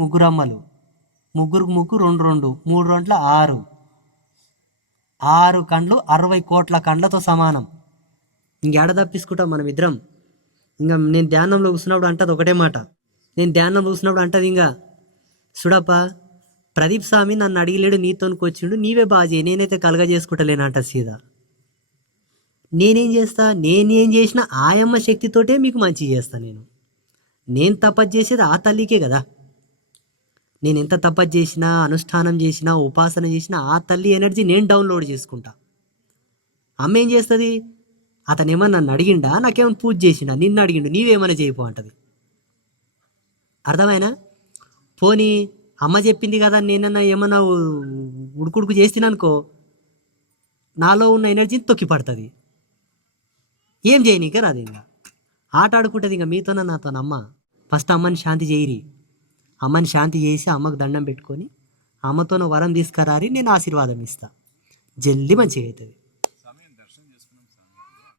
ముగ్గురు అమ్మలు ముగ్గురికి ముగ్గురు రెండు రెండు మూడు రెంట్ల ఆరు. ఆరు కండ్లు అరవై కోట్ల కండ్లతో సమానం. ఇంకేడ తప్పించుకుంటాం మనం ఇద్దరం? ఇంకా నేను ధ్యానంలో కూర్చున్నప్పుడు అంటది ఒకటే మాట. నేను ధ్యానంలో కూర్చున్నప్పుడు అంటది ఇంకా చూడప్ప ప్రదీప్ స్వామి నన్ను అడిగిలేడు నీతోనికి వచ్చిండు నీవే బాగా నేనైతే కలగ చేసుకుంటలేనంట సీదా నేనేం చేస్తా? నేనేం చేసినా ఆయమ్మ శక్తితోటే మీకు మంచి చేస్తా నేను. నేను తపస్సు చేసేది ఆ తల్లికే కదా. నేను ఎంత తపస్సు చేసినా అనుష్ఠానం చేసినా ఉపాసన చేసినా ఆ తల్లి ఎనర్జీ నేను డౌన్లోడ్ చేసుకుంటా. అమ్మ ఏం చేస్తుంది? అతను ఏమన్నా నన్ను అడిగిండా? నాకేమైనా పూజ చేసిండా? నిన్ను అడిగిండు. నీవేమైనా చేయపో అంటది. అర్థమైనా? పోనీ అమ్మ చెప్పింది కదా నేనన్నా ఏమన్నా ఉడుకుడుకు చేసినానుకో నాలో ఉన్న ఎనర్జీని తొక్కి పడుతుంది. ఏం చేయనీక రాదు ఇంకా. ఆట ఆడుకుంటుంది ఇంకా మీతోన నాతో అమ్మ? ఫస్ట్ అమ్మని శాంతి చేయరి. అమ్మని శాంతి చేసి అమ్మకు దండం పెట్టుకొని అమ్మతోన వరం తీసుకురారి నేను ఆశీర్వాదం ఇస్తాను జల్లి మంచిగా అవుతుంది